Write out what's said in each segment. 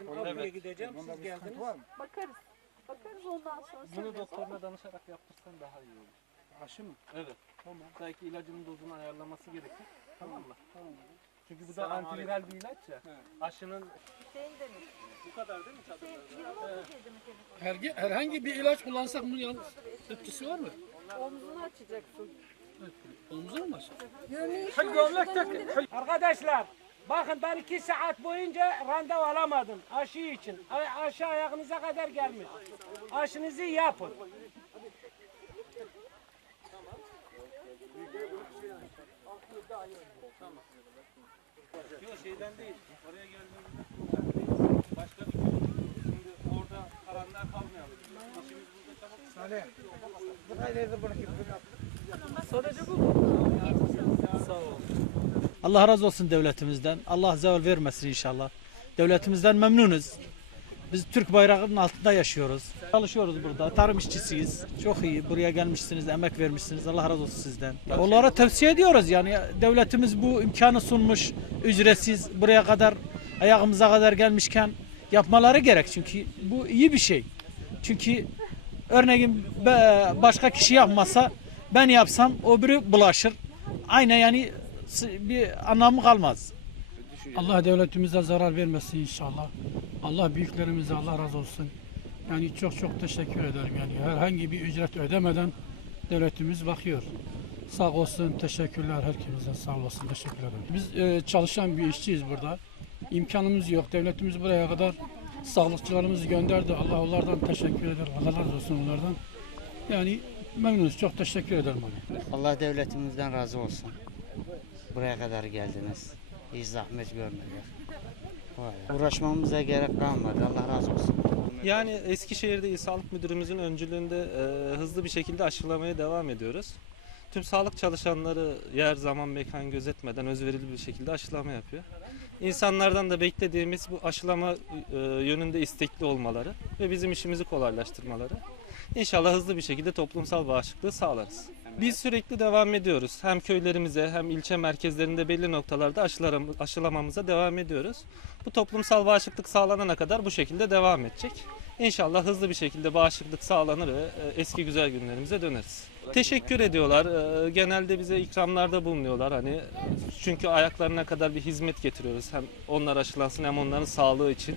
dedim Avrupa'ya gideceğim. Siz geldiniz. Bakarız. Bakarız ondan sonra Bunu söyleriz. doktoruna danışarak yaptırsan daha iyi olur. Aşı mı? Evet. Tamam. Belki ilacın dozunu ayarlaması gerekir. Tamam mı? Tamam. Çünkü bu da antiviral bir ilaç ya. Aşının Hüseyin demiş. bu kadar değil mi Hüseyin 26 dedi mi telefon? Herge, herhangi bir ilaç kullansak bunun yan etkisi var mı? Omzunu açacaksın. Omuzuna mı açar? Arkadaşlar bakın ben iki saat boyunca randevu alamadım aşı için. A- aşı ayağınıza kadar gelmiş. Aşınızı yapın. Yok şeyden değil. Oraya geldiğimizde başka bir Şimdi orada karanlığa kalmayalım. İşimiz burada çabuk. Allah razı olsun devletimizden. Allah zeval vermesin inşallah. Devletimizden memnunuz. Biz Türk bayrağının altında yaşıyoruz. Çalışıyoruz burada. Tarım işçisiyiz. Çok iyi. Buraya gelmişsiniz, emek vermişsiniz. Allah razı olsun sizden. Onlara tavsiye ediyoruz yani. Devletimiz bu imkanı sunmuş. Ücretsiz buraya kadar ayağımıza kadar gelmişken yapmaları gerek. Çünkü bu iyi bir şey. Çünkü örneğin başka kişi yapmasa ben yapsam o biri bulaşır. Aynen yani bir anlamı kalmaz. Allah devletimize zarar vermesin inşallah. Allah büyüklerimize Allah razı olsun. Yani çok çok teşekkür ederim. Yani herhangi bir ücret ödemeden devletimiz bakıyor. Sağ olsun, teşekkürler herkese. Sağ olasın, teşekkür ederim. Biz e, çalışan bir işçiyiz burada. İmkanımız yok. Devletimiz buraya kadar sağlıkçılarımızı gönderdi. Allah onlardan teşekkür eder. Allah razı olsun onlardan. Yani memnunuz. Çok teşekkür ederim. ona. Allah devletimizden razı olsun. Buraya kadar geldiniz. Hiç zahmet görmediler. Uğraşmamıza gerek kalmadı. Allah razı olsun. Yani Eskişehir'de İl Sağlık Müdürümüzün öncülüğünde e, hızlı bir şekilde aşılamaya devam ediyoruz. Tüm sağlık çalışanları yer zaman mekan gözetmeden özverili bir şekilde aşılama yapıyor. İnsanlardan da beklediğimiz bu aşılama e, yönünde istekli olmaları ve bizim işimizi kolaylaştırmaları. İnşallah hızlı bir şekilde toplumsal bağışıklığı sağlarız. Biz sürekli devam ediyoruz. Hem köylerimize hem ilçe merkezlerinde belli noktalarda aşılamamıza devam ediyoruz. Bu toplumsal bağışıklık sağlanana kadar bu şekilde devam edecek. İnşallah hızlı bir şekilde bağışıklık sağlanır ve e, eski güzel günlerimize döneriz. Teşekkür ediyorlar. E, Genelde bize ikramlarda bulunuyorlar. Hani çünkü ayaklarına kadar bir hizmet getiriyoruz. Hem onlar aşılansın hem onların sağlığı için,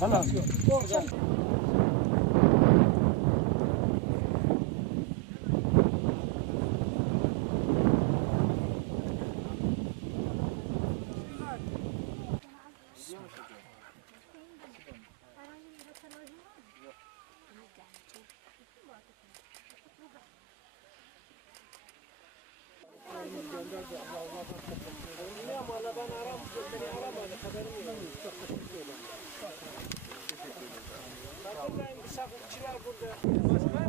Tamam. Orada. Misafirçiler burada.